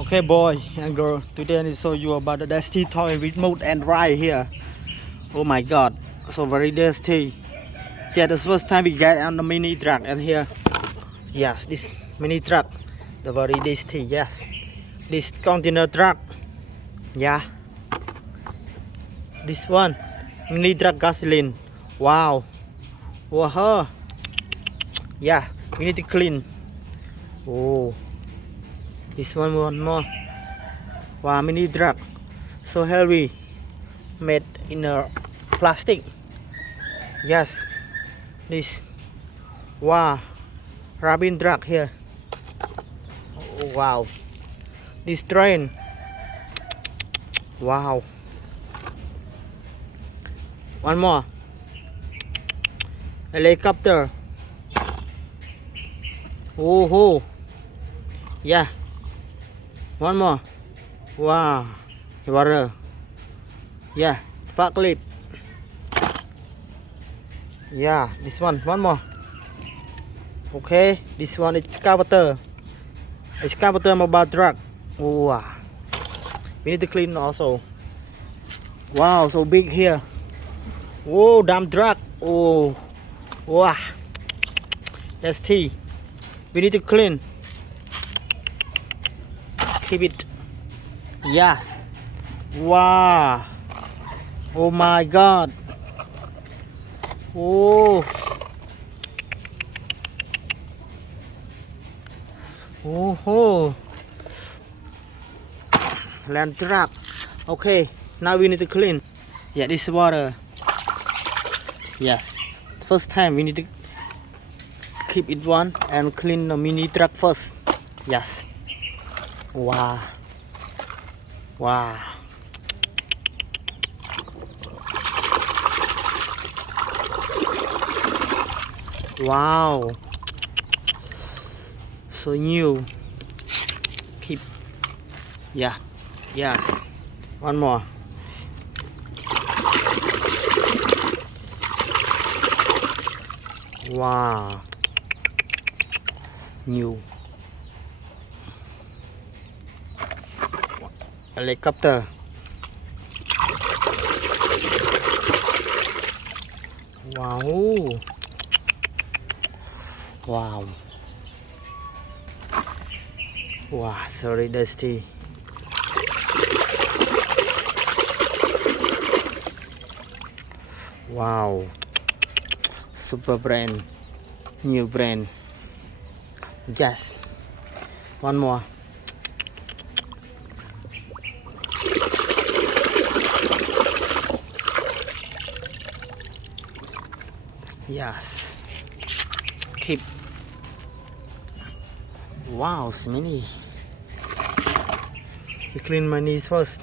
Okay, boy and girl, today I will show you about the Dusty toy remote and ride here. Oh my god, so very dusty. Yeah, this first time we get on the mini truck and here. Yes, this mini truck, the very dusty. Yes, this container truck. Yeah, this one mini truck gasoline. Wow, wow. Yeah, we need to clean. Oh, this one more. Wow, mini truck, so heavy, made in a plastic. Yes, this. Wow, Rabin truck here. Oh, wow, this train. Wow, one more. Helicopter. Oh, yeah. One more. Wow, water. Yeah, forklift. Yeah, this one more. Okay, this one is excavator. Excavator mobile truck. Oh, wow. We need to clean also. Wow, so big here. Oh, dump truck. Oh, wow. That's tea. We need to clean. Keep it. Yes. Wow. Oh my god. Oh. Oh. Land truck. Okay, now we need to clean. Yeah, this is water. Yes. First time we need to keep it one and clean the mini truck first. Yes. Wow. Wow. Wow. So new. Keep. Yeah. Yes. One more. Wow. New. Helicopter. Wow. Wow. Wow, sorry dusty. Wow. Super brand. New brand. Yes. One more. Yes. Keep. Wow, so many. We clean my knees first.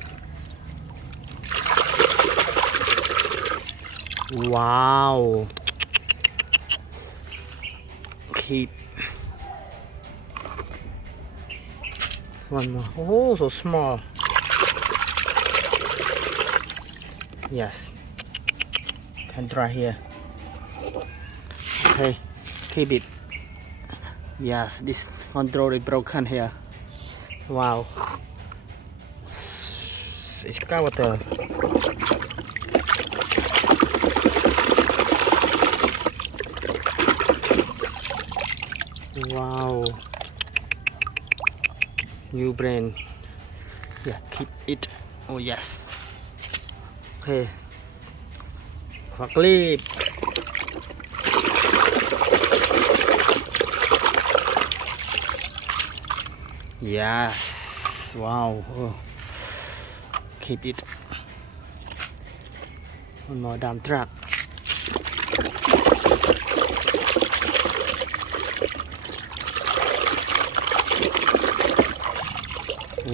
Wow. Keep. One more. Oh, so small. Yes. Can try here. Okay. Keep it. Yes, this control is broken here. Wow. Excavator. Wow. New brand. Yeah, keep it. Oh yes. Okay. Forklift. Yes. Wow. Oh. Keep it. One more dump truck.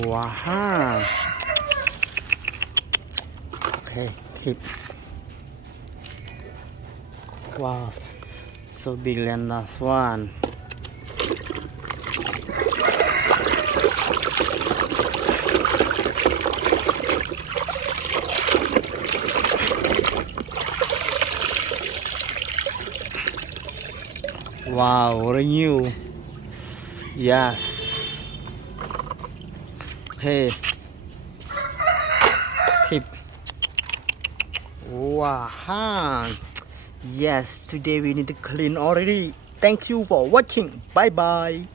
Wow. Okay, keep. Wow, so big and last one. Wow, renew. Yes. Okay. Keep. Wow. Yes, today we need to clean already. Thank you for watching. Bye bye.